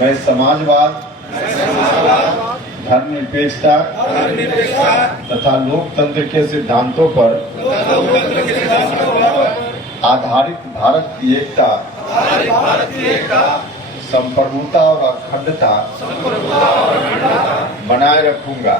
मैं समाजवाद, धर्मनिरपेक्षता तथा लोकतंत्र के सिद्धांतों पर आधारित भारत की एकता, संप्रभुता और अखंडता बनाए रखूंगा।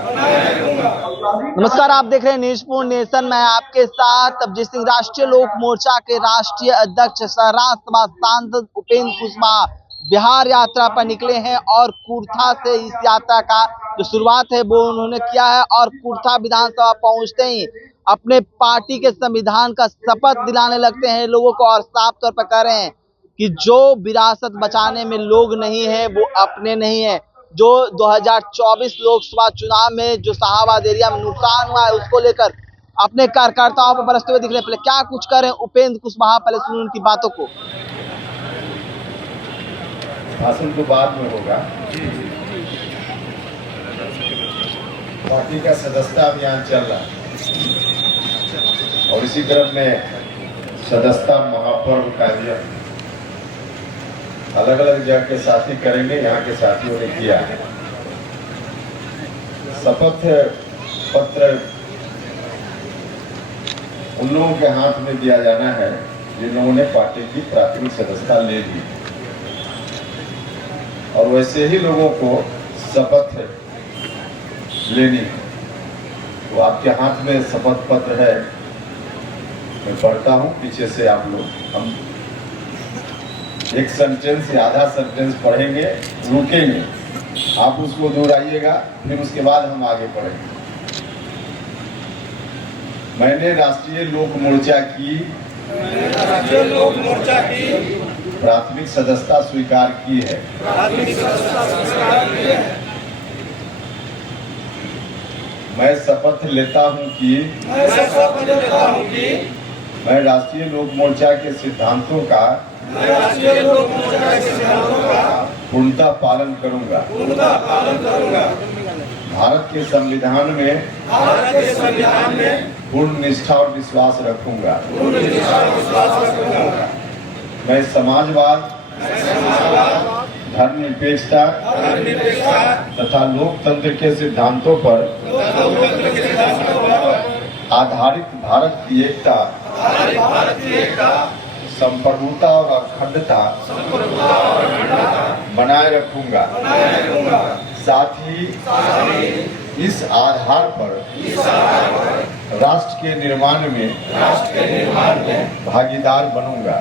नमस्कार, आप देख रहे हैं न्यूज़ नेशन। मैं आपके साथ अभिजीत सिंह। राष्ट्रीय लोक मोर्चा के राष्ट्रीय अध्यक्ष सह राज्यसभा सांसद उपेंद्र कुशवाहा बिहार यात्रा पर निकले हैं और कुर्था से इस यात्रा का जो शुरुआत है वो उन्होंने किया है और कुर्था विधानसभा पहुंचते ही अपने पार्टी के संविधान का शपथ दिलाने लगते हैं लोगों को और साफ तौर पर कह रहे हैं कि जो विरासत बचाने में लोग नहीं है वो अपने नहीं है। जो 2024 लोकसभा चुनाव में जो शाहाबाद एरिया में नुकसान हुआ है उसको लेकर अपने कार्यकर्ताओं पर बरसते हुए दिख रहे हैं। पहले क्या कुछ कर रहे हैं उपेंद्र कुशवाहा, पहले सुनिए उनकी बातों को। भाषण तो बाद में होगा। पार्टी का सदस्यता अभियान चल रहा है और इसी क्रम में सदस्यता महापर्व कार्यक्रम अलग अलग जगह के साथी करेंगे। यहाँ के साथियों ने किया शपथ पत्र उन लोगों के हाथ में दिया जाना है जिन लोगों ने पार्टी की प्राथमिक सदस्यता ले ली और वैसे ही लोगों को शपथ लेनी है। तो आपके हाथ में शपथ पत्र है, मैं पढ़ता हूँ पीछे से। आप लोग हम एक सेंटेंस या आधा सेंटेंस पढ़ेंगे, रुकेंगे, आप उसको दोहराइएगा, फिर उसके बाद हम आगे पढ़ेंगे। मैंने राष्ट्रीय लोक मोर्चा की प्राथमिक सदस्यता स्वीकार की है। मैं शपथ लेता हूं कि मैं राष्ट्रीय लोक मोर्चा के सिद्धांतों का पूर्णतः पालन करूंगा। भारत के संविधान में पूर्ण निष्ठा और विश्वास रखूंगा। मैं समाजवाद, धर्मनिरपेक्षता तथा लोकतंत्र के सिद्धांतों पर आधारित भारत की एकता, संप्रभुता और अखंडता बनाए रखूंगा। साथ ही इस आधार पर राष्ट्र के निर्माण में भागीदार बनूंगा।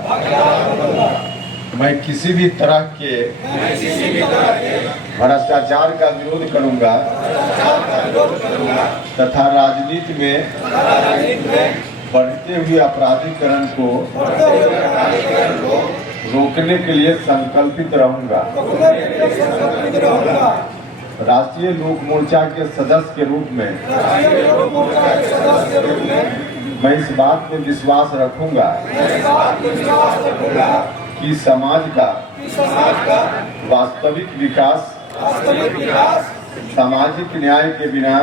मैं किसी भी तरह के भ्रष्टाचार का विरोध करूंगा तथा राजनीति में बढ़ते हुए अपराधीकरण को रोकने के लिए संकल्पित रहूंगा। राष्ट्रीय लोक मोर्चा के सदस्य के रूप में मैं इस बात में विश्वास रखूंगा कि समाज का वास्तविक विकास सामाजिक न्याय के बिना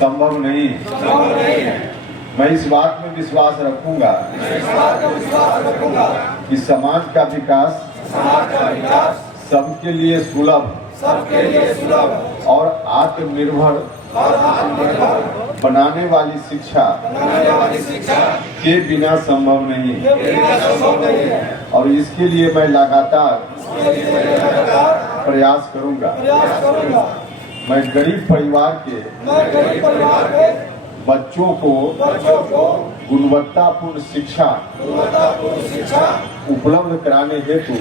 संभव नहीं। मैं इस बात में विश्वास रखूंगा कि समाज का विकास सबके लिए सुलभ और आत्मनिर्भर बनाने वाली शिक्षा के बिना संभव नहीं। और इसके लिए मैं लगातार प्रयास करूंगा। मैं गरीब परिवार के बच्चों को गुणवत्तापूर्ण शिक्षा उपलब्ध कराने हेतु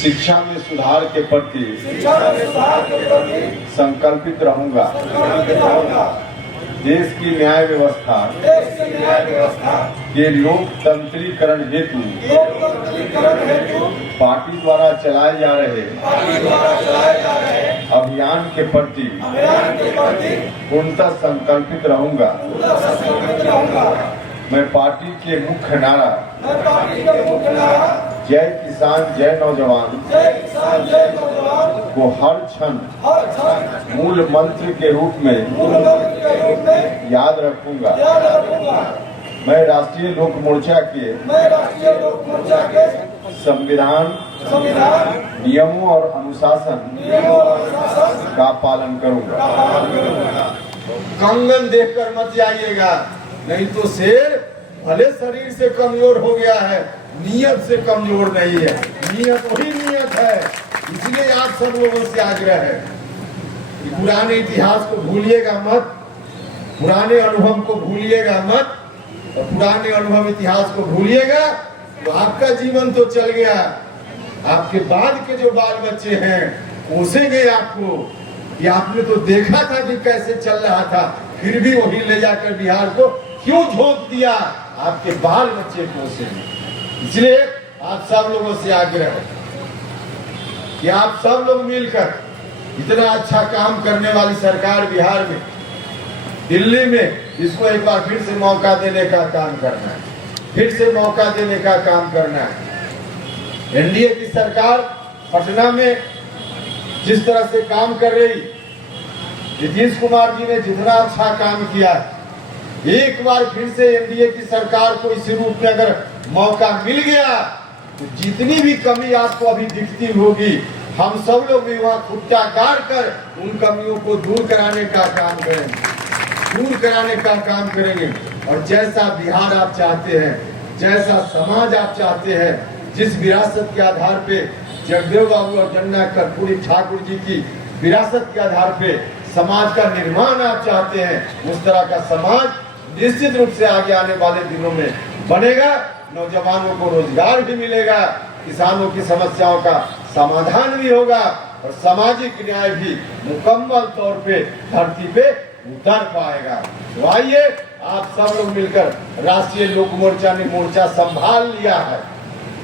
शिक्षा में सुधार के प्रति संकल्पित रहूंगा। देश की न्याय व्यवस्था के लोकतंत्रीकरण हेतु पार्टी द्वारा चलाए जा रहे अभियान के प्रति पूर्णतः संकल्पित रहूंगा। मैं पार्टी के मुख्य नारा जय किसान जय नौजवान को हर क्षण मूल मंत्र के रूप में याद रखूंगा। मैं राष्ट्रीय लोक मोर्चा के संविधान नियमों और अनुशासन का पालन करूंगा। कंगन देखकर मत जाइएगा, नहीं तो शेर भले शरीर से कमजोर हो गया है, नियत से कमजोर नहीं है। नियत वही नियत है। इसलिए आप सब लोगों से आग्रह है कि पुराने इतिहास को भूलिएगा मत, पुराने अनुभव को भूलिएगा मत। और पुराने अनुभव इतिहास को भूलिएगा तो आपका जीवन तो चल गया, आपके बाद के जो बाल बच्चे हैं कोसेंगे आपको कि आपने तो देखा था कि कैसे चल रहा था, फिर भी वही ले जाकर बिहार को क्यों झोंक दिया। आपके बाल बच्चे कोसेंगे। इसलिए आप सब लोगों से आग्रह है कि आप सब लोग मिलकर इतना अच्छा काम करने वाली सरकार बिहार में, दिल्ली में, इसको एक बार फिर से मौका देने का काम करना है, फिर से मौका देने का काम करना है। एनडीए की सरकार पटना में जिस तरह से काम कर रही, नीतीश कुमार जी ने जितना अच्छा काम किया, एक बार फिर से एनडीए की सरकार को इस रूप में अगर मौका मिल गया तो जितनी भी कमी आपको अभी दिखती होगी, हम सब लोग भी वहाँ खुट्टा गाड़ कर उन कमियों को दूर कराने का काम करेंगे, दूर कराने का काम करेंगे। और जैसा बिहार आप चाहते हैं, जैसा समाज आप चाहते हैं, जिस विरासत के आधार पे जगदेव बाबू और जन्ना कर्पूरी ठाकुर जी की विरासत के आधार पे समाज का निर्माण आप चाहते हैं, उस तरह का समाज निश्चित रूप से आगे आने वाले दिनों में बनेगा। नौजवानों को रोजगार भी मिलेगा, किसानों की समस्याओं का समाधान भी होगा और सामाजिक न्याय भी मुकम्मल तौर पे धरती पे उतर पाएगा। तो आइए आप सब लोग मिलकर, राष्ट्रीय लोक मोर्चा ने मोर्चा संभाल लिया है,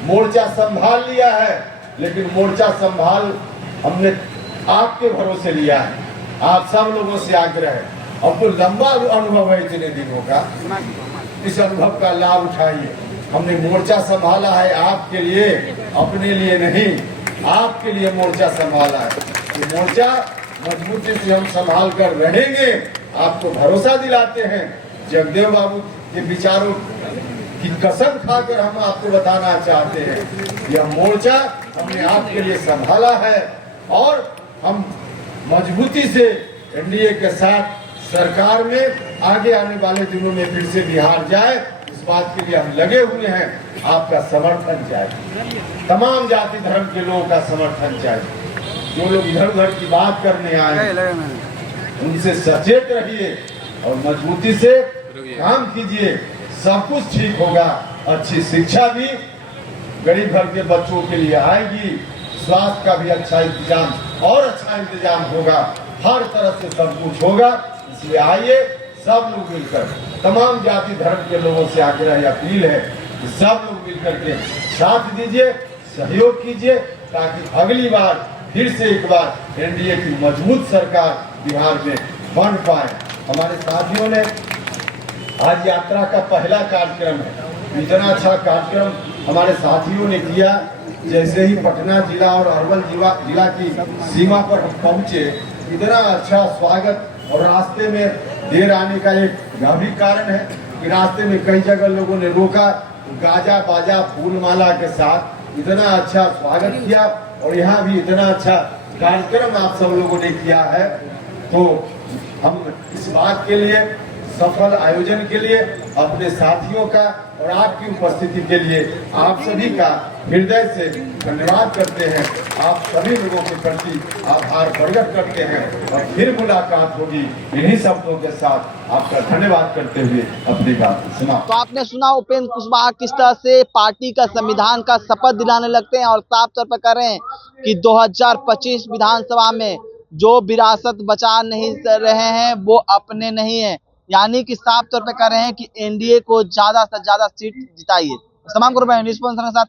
मोर्चा संभाल लिया है, लेकिन मोर्चा संभाल हमने आपके भरोसे लिया है। आप सब लोगों से आग्रह है, अब तो लंबा अनुभव है इतने दिनों का, इस अनुभव का लाभ उठाइए। हमने मोर्चा संभाला है आपके लिए, अपने लिए नहीं, आपके लिए मोर्चा संभाला है। ये मोर्चा मजबूती से हम संभाल कर रहेंगे। आपको भरोसा दिलाते हैं, जगदेव बाबू के विचारों की कसम खाकर हम आपको बताना चाहते हैं, यह मोर्चा हमने आपके लिए संभाला है और हम मजबूती से एनडीए के साथ सरकार में आगे आने वाले दिनों में फिर से बिहार जाए, इस बात के लिए हम लगे हुए हैं। आपका समर्थन चाहिए, तमाम जाति धर्म के लोगों का समर्थन चाहिए। जो लोग इधर उधर की बात करने आए उनसे सचेत रहिए और मजबूती से काम कीजिए, सब कुछ ठीक होगा। अच्छी शिक्षा भी गरीब घर के बच्चों के लिए आएगी, स्वास्थ्य का भी अच्छा इंतजाम और अच्छा इंतजाम होगा, हर तरह से सब कुछ होगा। इसलिए आइए सब लोग मिलकर, तमाम जाति धर्म के लोगों से आग्रह अपील है कि सब लोग मिलकर के साथ दीजिए, सहयोग कीजिए, ताकि अगली बार फिर से एक बार एनडीए की मजबूत सरकार बिहार में बन पाए। हमारे साथियों ने आज यात्रा का पहला कार्यक्रम है, इतना अच्छा कार्यक्रम हमारे साथियों ने किया। जैसे ही पटना जिला और अरवल जिला की सीमा पर हम पहुंचे, इतना अच्छा स्वागत, और रास्ते में देर आने का एक यह भी कारण है कि रास्ते में कई जगह लोगों ने रोका, गाजा बाजा फूल माला के साथ इतना अच्छा स्वागत किया और यहाँ भी इतना अच्छा कार्यक्रम आप सब लोगों ने किया है। तो हम इस बात के लिए, सफल आयोजन के लिए अपने साथियों का और आपकी उपस्थिति के लिए आप सभी का हृदय से धन्यवाद करते हैं। आप सभी लोगों के प्रति आभार प्रकट करते हैं और फिर मुलाकात होगी इन्हीं शब्दों के साथ। आपका धन्यवाद करते हुए अपनी बात समाप्त। तो आपने सुना उपेंद्र कुशवाहा किस तरह से पार्टी का संविधान का शपथ दिलाने लगते हैं और साफ तौर पर कह रहे हैं कि 2025 विधानसभा में जो विरासत बचा नहीं रहे हैं वो अपने नहीं है, यानी कि साफ तौर पे कह रहे हैं कि एनडीए को ज्यादा से ज्यादा सीट जिताइए। तमाम न्यूज़ के साथ